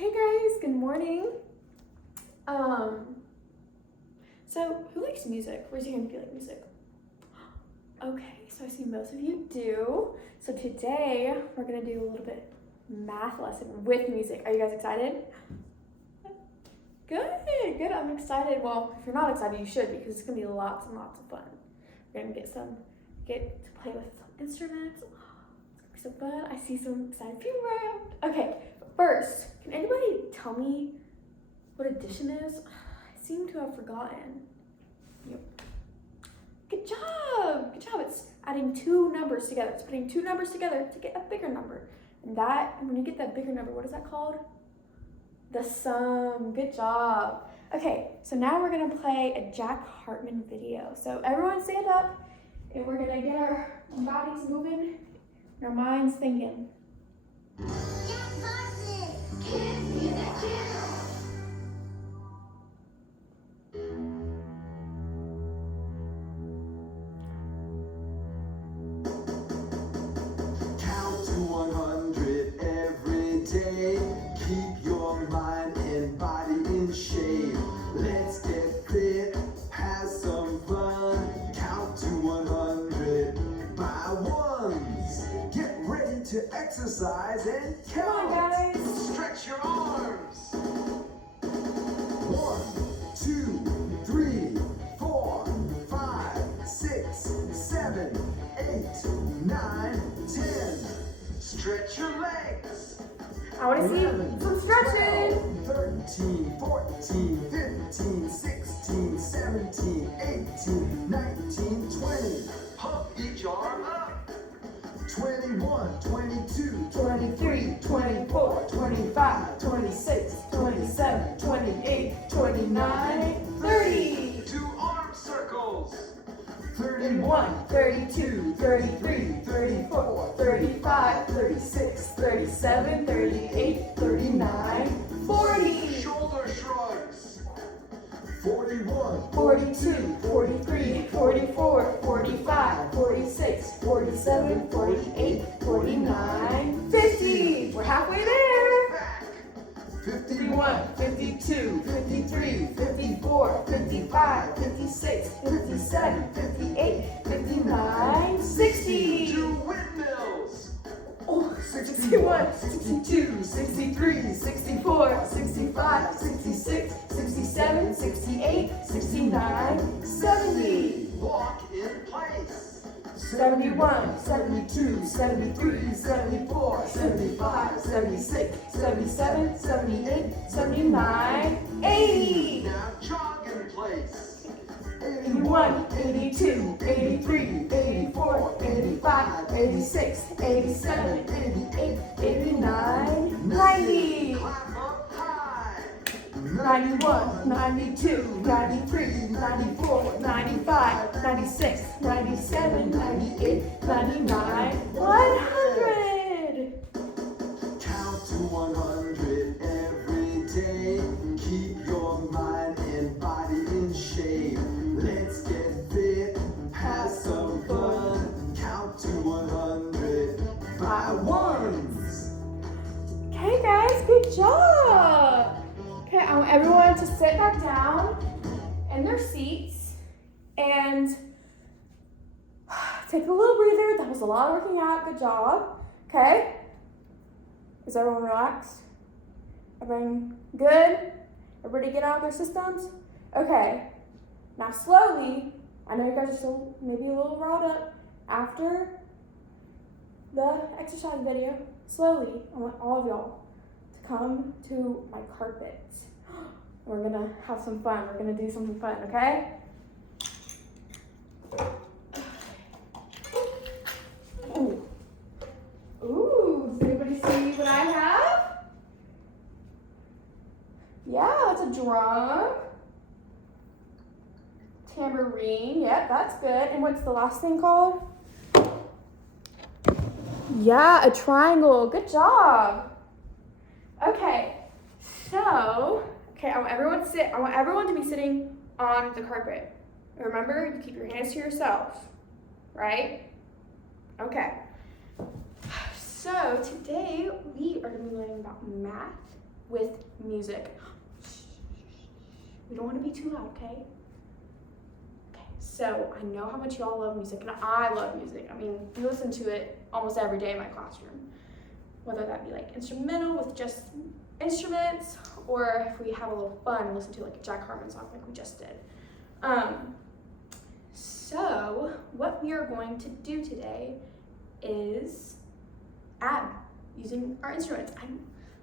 Hey guys, good morning. So who likes music? Raise your hand if you like music. Okay, so I see most of you do. So today we're gonna do a little bit math lesson with music. Are you guys excited? Good, I'm excited. Well, if you're not excited, you should, because it's gonna be lots and lots of fun. We're gonna get to play with some instruments. It's gonna be so fun. I see some excited people around. Okay, but first, can anybody tell me what addition is? I seem to have forgotten. Yep. Good job. It's adding two numbers together. It's putting two numbers together to get a bigger number. And when you get that bigger number, what is that called? The sum. Good job. Okay, so now we're gonna play a Jack Hartman video. So everyone stand up, and we're gonna get our bodies moving and our minds thinking. Jack Hartman, kids music channel. Count to 100 every day. Keep your mind and body in shape. Let's get fit, have some fun. Count to 100 by ones. Get ready to exercise and count. Come on, guys. Stretch your arms. 1, 2, 3, 4, 5, 6, 7, 8, 9, 10. Stretch your legs. I wanna see some stretching. 13, 14, 15, 16, 17, 18, 19, 20. Pump each arm up. 21, 22, 23, 24, 25, 26, 27, 28, 29, 30. 2 arm circles. 31, 32, 33, 34, 35, 36, 37, 38, 39, 40. Shoulder shrugs. 41, 42, 43, 44, 45, 46, 47, 48, 49, 50. We're halfway there. back. 51, 52, 53, 54, 55, 56, 57, 58, 59, 60. 2 windmills. Oh, 61, 62, 63, 64, 65, 66, 67, 68, 69, 70. Walk in place. 71, 72, 73, 74, 75, 76, 77, 78, 79, 80. Now jog in place. 81, 82, 83, 84, 85, 86, 87, 88, 89, 90. Clap up high. 91, 92, 93, 94, 95, 96, 97, 98, 99, 100. Count to 100 every day. Keep your mind and body in shape. Let's get fit, have some fun. Count to 100 by ones. Okay, guys, good job. Okay, I want everyone to sit back down in their seats and take a little breather. That was a lot of working out. Good job. Okay? Is everyone relaxed? Everyone good? Everybody get out of their systems? Okay. Now slowly, I know you guys are still maybe a little riled up after the exercise video. Slowly, I want all of y'all to come to my carpet. We're gonna have some fun. We're gonna do something fun, okay? Ooh, does anybody see what I have? Yeah, that's a drum. Tambourine, yep, that's good. And what's the last thing called? Yeah, a triangle. Good job. Okay, so, I want everyone to be sitting on the carpet. Remember, you keep your hands to yourself, right? Okay. So today we are going to be learning about math with music. We don't want to be too loud, okay? Okay, so I know how much y'all love music, and I love music. I mean, we listen to it almost every day in my classroom. Whether that be like instrumental with just instruments, or if we have a little fun, listen to like a Jack Harmon song like we just did. So what we are going to do today is add using our instruments. I don't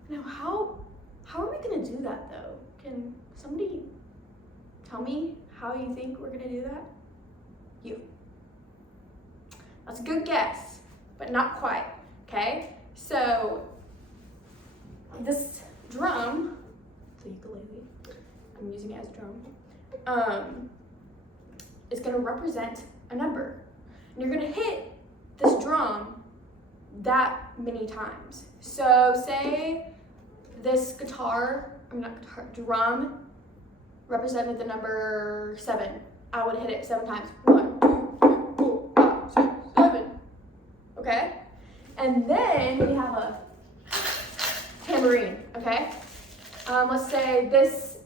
know how are we gonna do that though? Can somebody tell me how you think we're gonna do that? You. That's a good guess, but not quite, okay? So this drum, the ukulele, I'm using it as a drum, is gonna represent a number. And you're gonna hit this drum that many times. So say this drum represented the number 7. I would hit it 7 times. 1, 2, 3, 4, 5, 6, 7. Okay? And then we have a tambourine, okay? Let's say this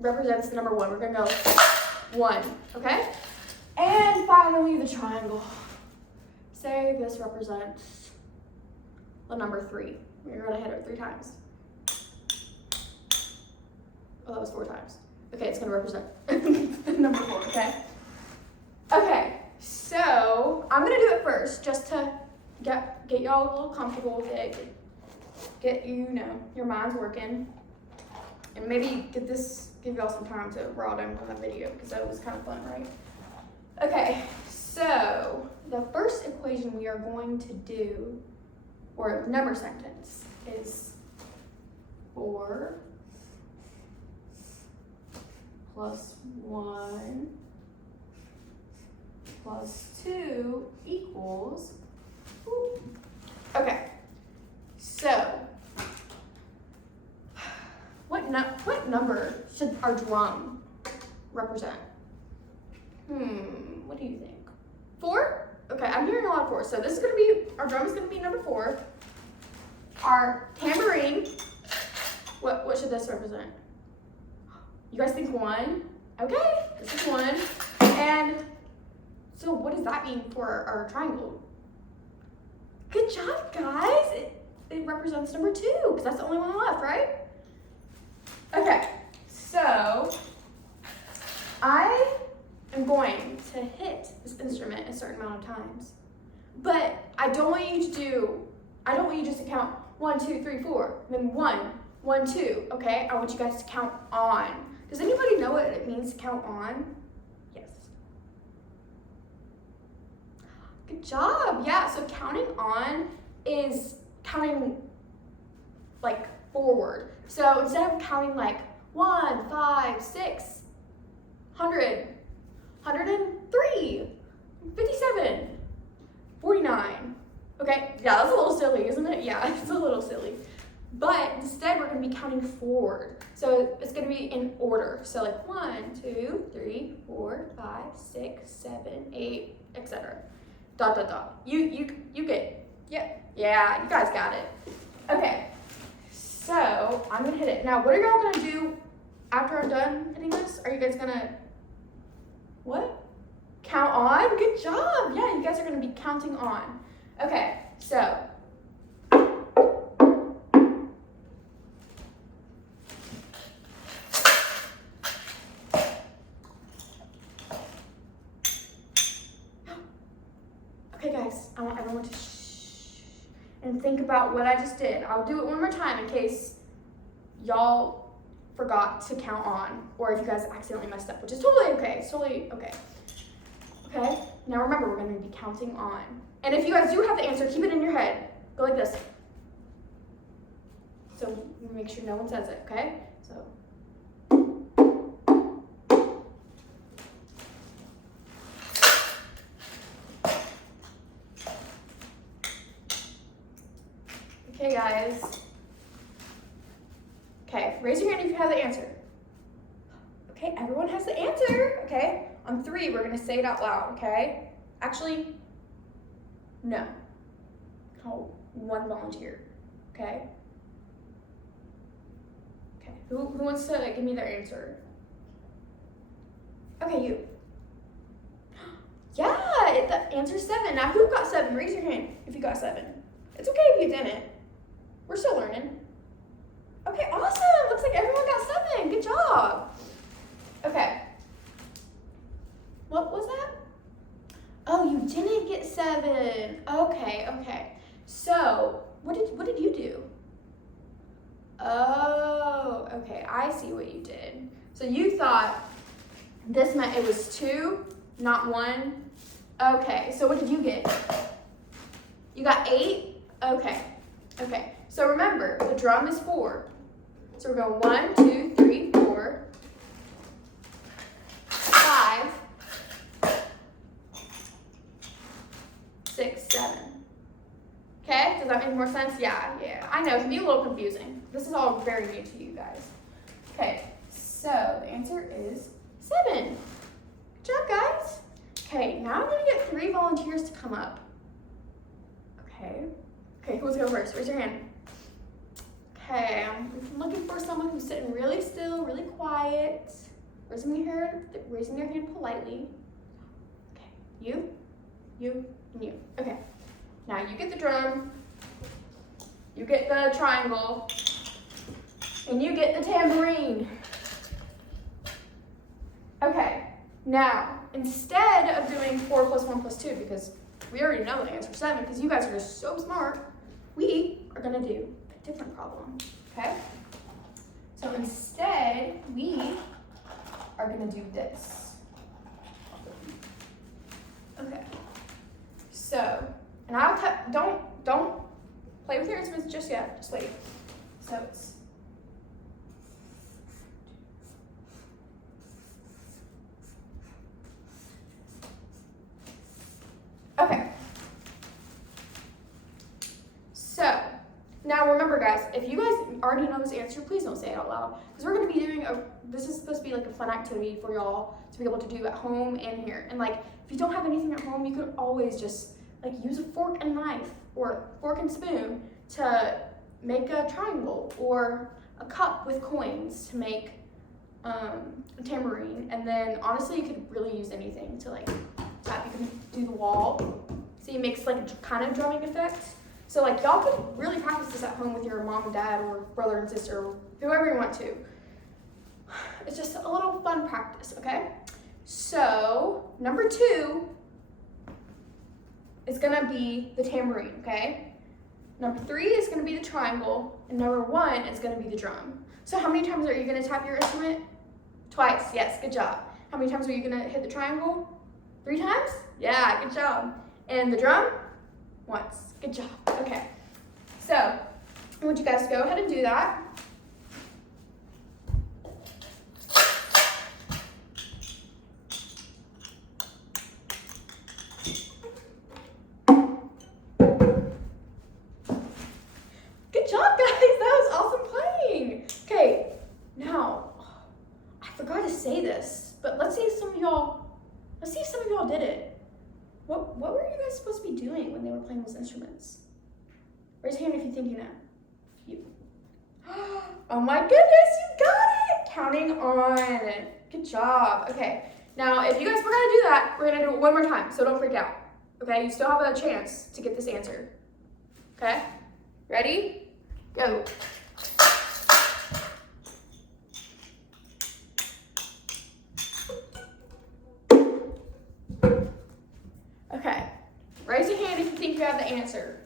represents the number 1. We're gonna go 1, okay? And finally the triangle. Say this represents the number 3. You're gonna hit it 3 times. Oh, that was 4 times. Okay, it's gonna represent the number 4, okay? Okay, so I'm gonna do it first just to get y'all a little comfortable with it, get your minds working, and maybe give y'all some time to raw down on the video because that was kind of fun, right? Okay, so the first equation we are going to do, or number sentence, is 4 plus 1 plus 2 equals, okay, so what number should our drum represent? What do you think? 4? Okay, I'm hearing a lot of 4. So this is gonna be, our drum is gonna be number 4. Our tambourine, what should this represent? You guys think 1? Okay, this is 1. And so what does that mean for our triangle? Good job, guys. It represents number 2, because that's the only one left, right? Okay, so I am going to hit this instrument a certain amount of times. But I don't want you just to count 1, 2, 3, 4, then 1, 1, 2, okay? I want you guys to count on. Does anybody know what it means to count on? Yes. Good job, yeah, so counting on is counting like forward. So instead of counting like 1, 5, 6, 100, 103, 57, 49. Okay, yeah, that's a little silly, isn't it? Yeah, it's a little silly. But instead, we're gonna be counting forward. So it's gonna be in order. So like 1, 2, 3, 4, 5, 6, 7, 8, etc. Dot, dot, dot. You get, yeah, you guys got it. Okay, so I'm gonna hit it. Now, what are y'all gonna do after I'm done hitting this? Are you guys gonna, what? Count on? Good job. Yeah, you guys are gonna be counting on. Okay, so. Okay guys, I want everyone to shh and think about what I just did. I'll do it one more time in case y'all forgot to count on, or if you guys accidentally messed up, which is totally okay. It's totally okay. Okay, now remember, we're gonna be counting on. And if you guys do have the answer, keep it in your head. Go like this. So make sure no one says it, okay? So. Okay, guys. Okay, raise your hand if you have the answer. Okay, everyone has the answer. Okay, on 3, we're gonna say it out loud, okay? Actually, no. Oh, 1 volunteer, okay? Okay, who wants to give me their answer? Okay, you. Yeah, the answer's 7. Now, who got 7? Raise your hand if you got 7. It's okay if you didn't. We're still learning. Okay, awesome. Looks like everyone got 7. Good job. Okay. What was that? Oh, you didn't get 7. Okay. So, what did you do? Oh, okay. I see what you did. So you thought this meant it was 2, not 1. Okay. So what did you get? You got 8? Okay. So remember, the drum is 4. So we're going 1, 2, 3, 4, 5, 6, 7. Okay, does that make more sense? Yeah, I know, it can be a little confusing. This is all very new to you guys. Okay, so the answer is 7. Good job, guys. Okay, now I'm gonna get 3 volunteers to come up. Okay, who wants to go first? Raise your hand. Okay, I'm looking for someone who's sitting really still, really quiet, raising their hand politely. Okay, you, and you. Okay, now you get the drum, you get the triangle, and you get the tambourine. Okay, now instead of doing 4 plus 1 plus 2, because we already know the answer 7, because you guys are just so smart, we are gonna do a different problem, okay? So instead, we are gonna do this. Okay. So, and don't play with your instruments just yet, just wait. So it's okay. So, now remember guys, if you guys already know this answer, please don't say it out loud. Because we're going to be doing this is supposed to be like a fun activity for y'all to be able to do at home and here. And like, if you don't have anything at home, you could always just like use a fork and knife or fork and spoon to make a triangle, or a cup with coins to make a tambourine. And then honestly, you could really use anything to like tap. You can do the wall. See, it makes like a kind of drumming effect. So like y'all could really practice this at home with your mom and dad or brother and sister or whoever you want to. It's just a little fun practice, okay? So number 2 is gonna be the tambourine, okay? Number 3 is gonna be the triangle, and number 1 is gonna be the drum. So how many times are you gonna tap your instrument? Twice, yes, good job. How many times are you gonna hit the triangle? 3 times? Yeah, good job. And the drum? Once. Good job. Okay. So, I want you guys to go ahead and do that. Good job, guys. That was awesome playing. Okay, now, I forgot to say this, but let's see if some of y'all did it. What were you guys supposed to be doing when they were playing those instruments? Raise your hand if you think you know. You. Oh my goodness, you got it! Counting on. Good job. Okay, now if you guys were gonna do that, we're gonna do it one more time, so don't freak out. Okay, you still have a chance to get this answer. Okay, ready? Go. Okay, raise your hand if you think you have the answer.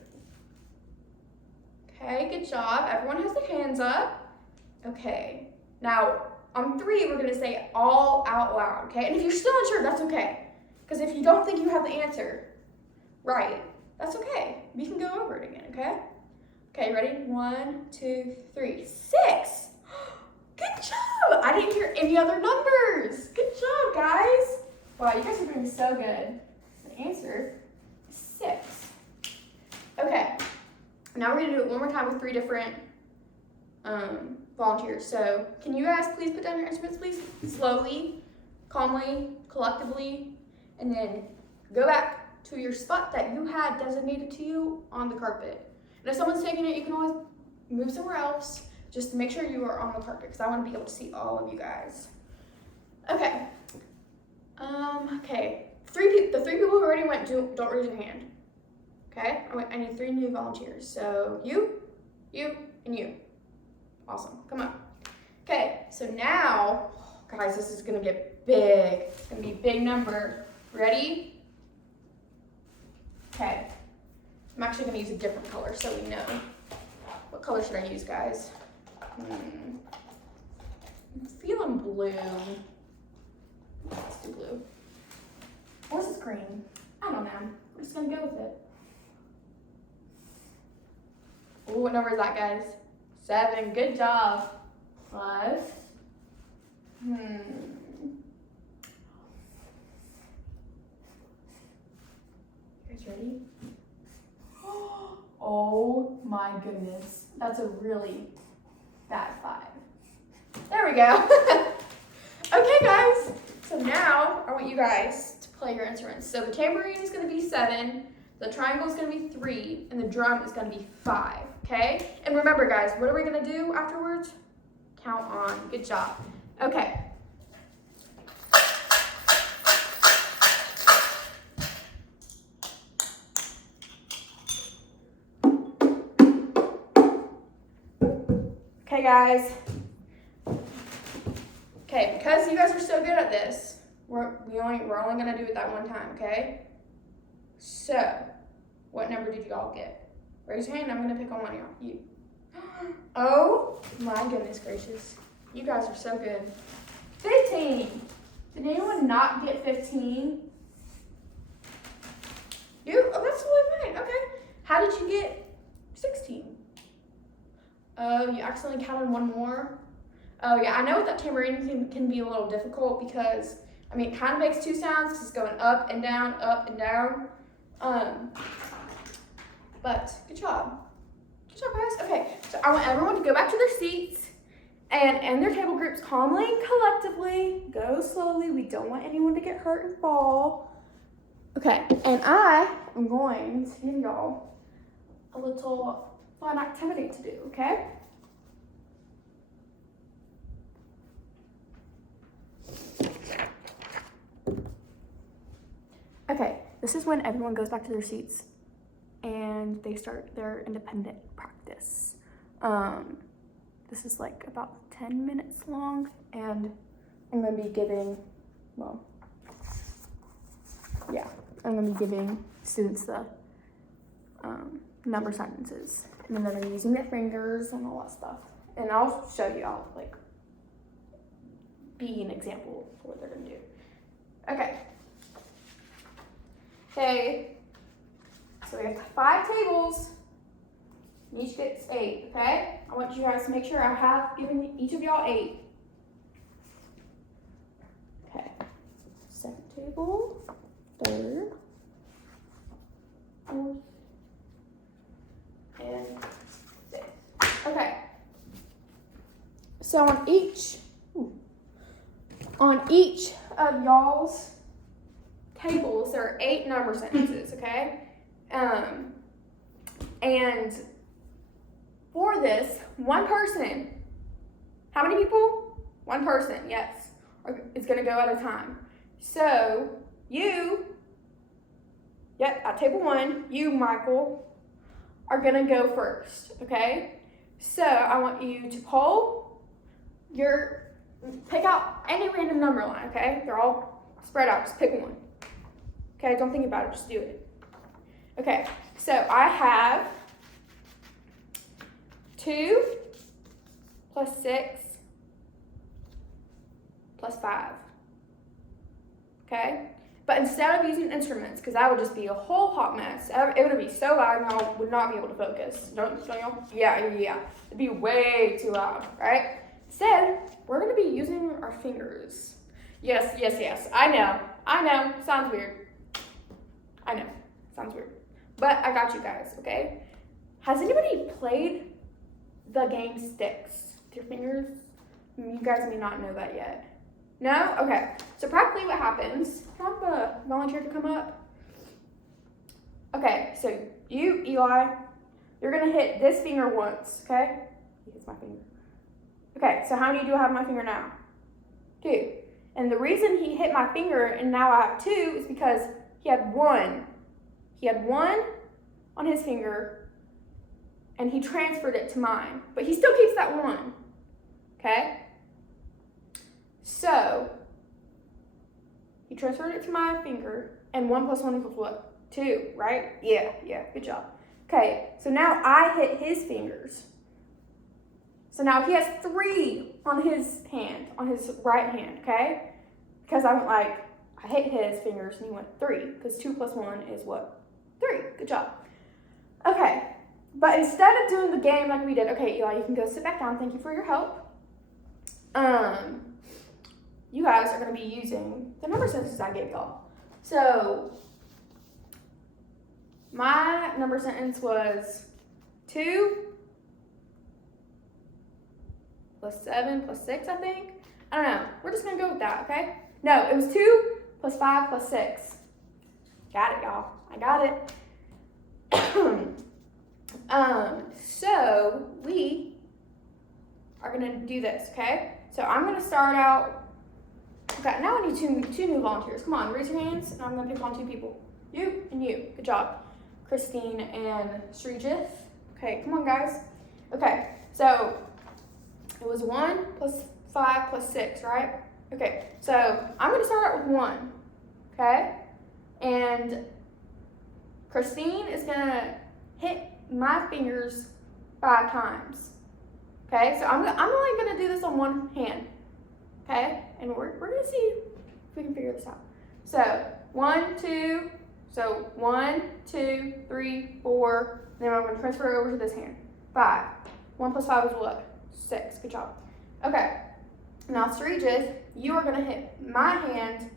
Okay, good job. Everyone has their hands up. Okay, now on 3, we're gonna say it all out loud, okay? And if you're still unsure, that's okay. Because if you don't think you have the answer right, that's okay. We can go over it again, okay? Okay, ready? 1, 2, 3, 6. Good job. I didn't hear any other numbers. Good job, guys. Wow, you guys are doing so good. The answer is 6. Okay, now we're gonna do it one more time with 3 different volunteers. So can you guys please put down your instruments, please? Slowly, calmly, collectively, and then go back to your spot that you had designated to you on the carpet. And if someone's taking it, you can always move somewhere else. Just make sure you are on the carpet because I want to be able to see all of you guys. Okay. Okay. The 3 people who already went, don't raise your hand. Okay? I need 3 new volunteers. So you, and you. Awesome. Come on. Okay, so now, guys, this is gonna get big. It's gonna be a big number. Ready? Okay. I'm actually gonna use a different color so we know. What color should I use, guys? I'm feeling blue. Let's do blue. Or is this green? I don't know. I'm just gonna go with it. Ooh, what number is that, guys? 7. Good job. Plus. You guys ready? Oh my goodness. That's a really bad 5. There we go. Okay, guys. So now I want you guys to play your instruments. So the tambourine is going to be 7, the triangle is going to be 3, and the drum is going to be 5. Okay? And remember, guys, what are we going to do afterwards? Count on. Good job. Okay. Okay, guys. Okay, because you guys are so good at this, we're only gonna do it that one time, okay? So, what number did you all get? Raise your hand, I'm gonna pick on one of y'all. You. Oh my goodness gracious. You guys are so good. 15. Did anyone not get 15? You? Oh, that's totally fine. Okay. How did you get 16? Oh, you accidentally counted one more? Oh yeah, I know with that tambourine can be a little difficult because, I mean, it kind of makes 2 sounds because it's going up and down, up and down. But good job. Good job, guys. Okay, so I want everyone to go back to their seats and in their table groups calmly and collectively. Go slowly. We don't want anyone to get hurt and fall. Okay, and I am going to give y'all a little fun activity to do, okay? Okay, this is when everyone goes back to their seats and they start their independent practice. This is like about 10 minutes long, and I'm gonna be giving, I'm gonna be giving students the number sentences, and then they're gonna be using their fingers and all that stuff. And I'll show you, I'll like be an example for what they're gonna do. Okay. Okay, so we have 5 tables, and each gets 8, okay? I want you guys to make sure I have given each of y'all 8. Okay, 2nd table, 3rd, 4th, and 5th. Okay, so on each of y'all's tables, there are 8 number sentences, okay? And for this, one person, how many people? One person, yes, is gonna go at a time. So at table 1, you, Michael, are gonna go first, okay? So I want you to pick out any random number line, okay? They're all spread out, just pick one. Okay, don't think about it, just do it. Okay, so I have 2 plus 6 plus 5. Okay? But instead of using instruments, because that would just be a whole hot mess, it would be so loud and y'all would not be able to focus. Don't y'all? Yeah. It'd be way too loud, right? Instead, we're going to be using our fingers. Yes. I know. Sounds weird. I know. Sounds weird. But I got you guys, okay? Has anybody played the game Sticks with your fingers? You guys may not know that yet. No? Okay. So practically what happens, can I have a volunteer to come up? Okay, so you, Eli, you're going to hit this finger once, okay? He hits my finger. Okay, so how many do I have on my finger now? 2. And the reason he hit my finger and now I have 2 is because he had 1. He had 1 on his finger and he transferred it to mine. But he still keeps that 1. Okay? So, he transferred it to my finger and 1 plus 1 equals what? 2, right? Yeah, good job. Okay, so now I hit his fingers. So now he has 3 on his hand, on his right hand, okay? Because I went like, I hit his fingers and he went 3, because 2 plus 1 is what? 3, good job. Okay, but instead of doing the game like we did, okay, Eli, you can go sit back down, thank you for your help. You guys are gonna be using the number sentences I gave y'all. So, my number sentence was 2 plus 7 plus 6, I think. I don't know. We're just going to go with that, okay? No, it was 2 plus 5 plus 6. Got it, y'all. I got it. So we are going to do this, okay? So I'm going to start out. Okay, now I need two new volunteers. Come on, raise your hands, and I'm going to pick on 2 people. You and you. Good job. Christine and Srijith. Okay, come on, guys. Okay, so it was 1 plus 5 plus 6, right? Okay, so I'm going to start out with 1, okay? And Christine is going to hit my fingers 5 times, okay? So I'm only going to do this on one hand, okay? And we're going to see if we can figure this out. So 1, 2, so 1, 2, 3, 4, then I'm going to transfer it over to this hand. 5. 1 plus 5 is what? 6. Good job. Okay. Now, Srijith, you are going to hit my hand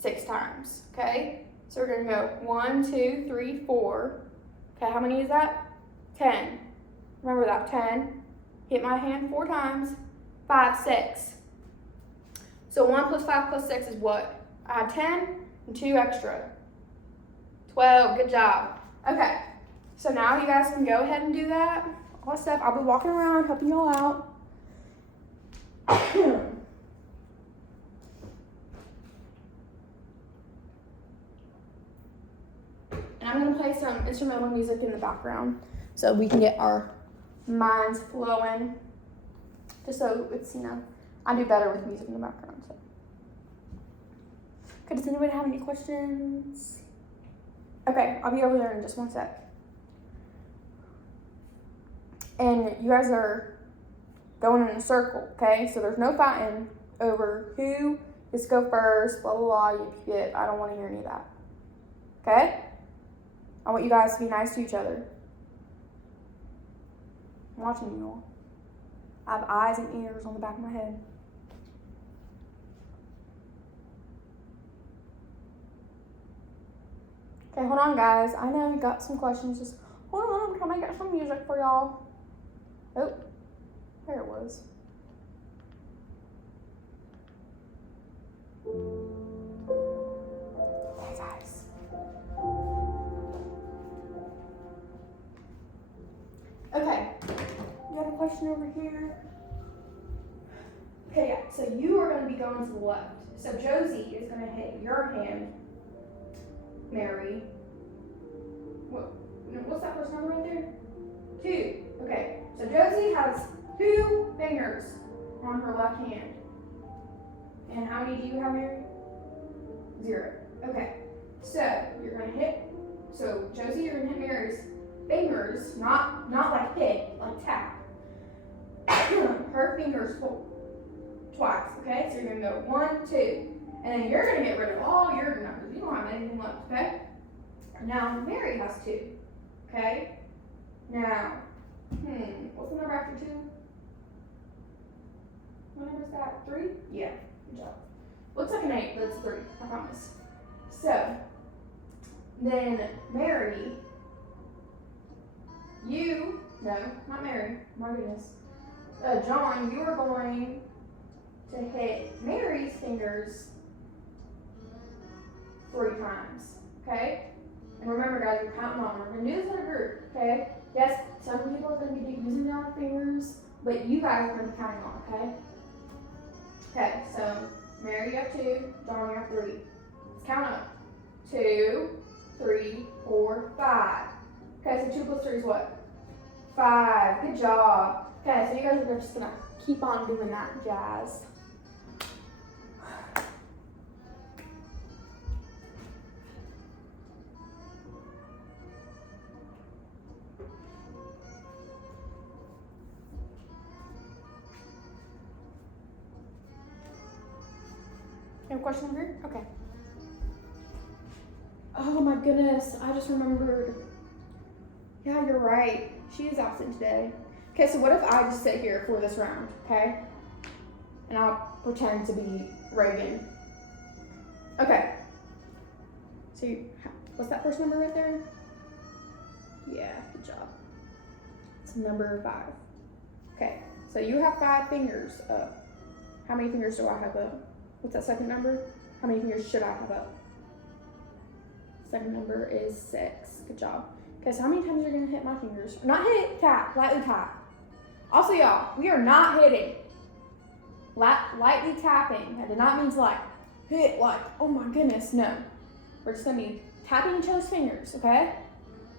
6 times. Okay? So we're going to go 1, 2, 3, 4. Okay, how many is that? 10. Remember that. 10. Hit my hand 4 times. 5, 6. So 1 plus 5 plus 6 is what? I had 10 and 2 extra. 12. Good job. Okay. So now you guys can go ahead and do that. All that stuff. I'll be walking around helping y'all out. And I'm going to play some instrumental music in the background so we can get our minds flowing. Just so it's, I do better with music in the background. So. Okay, does anybody have any questions? Okay, I'll be over there in just 1 sec. And you guys are going in a circle, okay? So there's no fighting over who gets to go first, blah, blah, blah, yip. I don't want to hear any of that, okay? I want you guys to be nice to each other. I'm watching you all. I have eyes and ears on the back of my head. Okay, hold on, guys. I know you got some questions. Just hold on. I'm trying to get some music for y'all. Oh, there it was. Hey, guys. Okay, you got a question over here? Okay, yeah, so you are going to be going to the left. So Josie is going to hit your hand, Mary. What's that first number right there? 2. Okay, so Josie has 2 fingers on her left hand. And how many do you have, Mary? 0. Okay, so you're going to hit, so Josie, you're going to hit Mary's fingers, not like hit, like tap. Her fingers twice, okay? So you're going to go 1, 2. And then you're going to get rid of all your numbers. You don't have anything left, okay? Now, Mary has 2, okay? Now, what's the number after 2? What number is that? 3? Yeah, good job. Looks like an 8, but it's 3, I promise. So, then Mary, no, not Mary, my goodness. John, you are going to hit Mary's fingers 3 times, okay? And remember, guys, we're counting on. We're going to do this in a group, okay? Yes, some people are going to be using their fingers, but you guys are going to be counting on, okay? Okay, so Mary, you have 2, John, you have 3. Let's count up. 2, 3, 4, 5. Okay, so 2 plus 3 is what? 5. Good job. Okay, so you guys are just gonna keep on doing that jazz. You have a question over here? Okay. Oh my goodness, I just remembered. Yeah, you're right. She is absent today. Okay, so what if I just sit here for this round, okay? And I'll pretend to be Reagan. Okay. So what's that first number right there? Yeah, good job. It's number 5. Okay, so you have 5 fingers up. How many fingers do I have up? What's that second number? How many fingers should I have up? Second number is 6. Good job. Okay, so how many times are you gonna hit my fingers? Not hit, tap, lightly tap. Also, y'all, we are not hitting. Lightly tapping. That did not mean to like hit like, oh my goodness, no. We're just gonna be tapping each other's fingers, okay?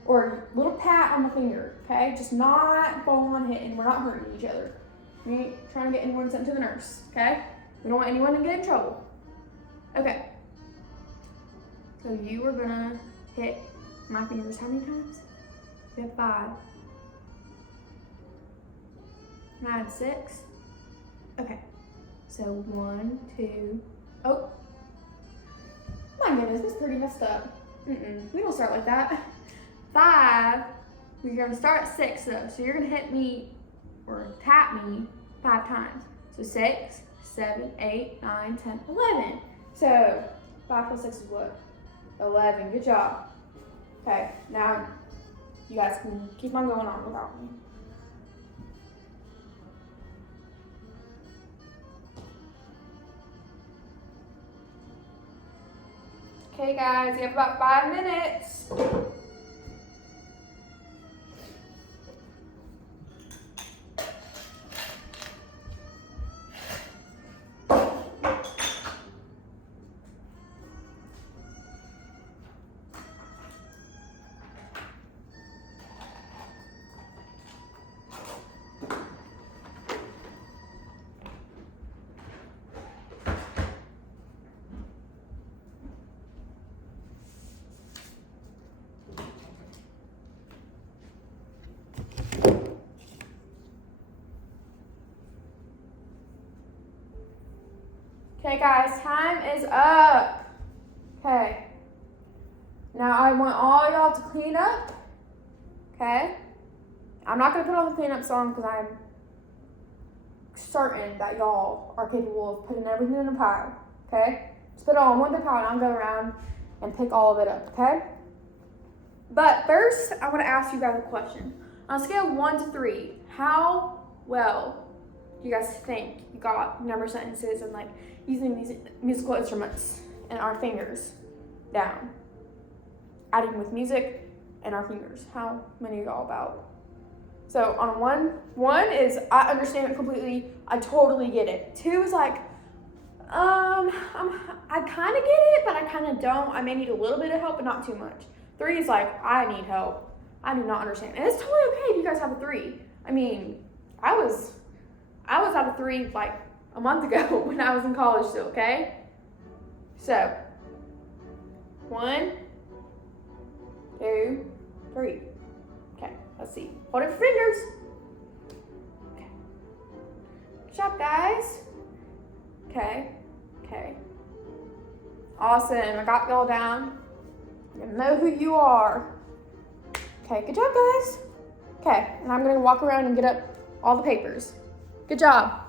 Or a little pat on the finger, okay? Just not full on hitting. We're not hurting each other. We ain't trying to get anyone sent to the nurse, okay? We don't want anyone to get in trouble. Okay. So you are gonna hit my fingers how many times? We have 5. And I had 6. Okay. So 1, 2. Oh. My goodness, this is pretty messed up. We don't start like that. 5. We're gonna start at 6 though. So you're gonna hit me or tap me 5 times. So 6, 7, 8, 9, 10, 11. So 5 plus 6 is what? 11. Good job. Okay, now you guys can keep on going on without me. Okay guys, you have about 5 minutes. Okay guys, time is up. Okay. Now I want all y'all to clean up. Okay. I'm not gonna put on the cleanup song because I'm certain that y'all are capable of putting everything in a pile. Okay. Just put it all in one big pile and I'll go around and pick all of it up. Okay. But first, I want to ask you guys a question. On a scale of 1 to 3, how well do you guys think you got number sentences and like using these musical instruments and our fingers down? Adding with music and our fingers. How many of y'all about? So on 1 is I understand it completely. I totally get it. 2 is like, I kind of get it, but I kind of don't. I may need a little bit of help, but not too much. 3 is like, I need help. I do not understand. And it's totally okay if you guys have a 3. I mean, I was at a 3 like a month ago when I was in college still, okay? So, 1, 2, 3. Okay, let's see. Hold it for fingers. Okay. Good job, guys. Okay. Awesome, I got y'all down. You know who you are. Okay, good job, guys. Okay, and I'm gonna walk around and get up all the papers. Good job.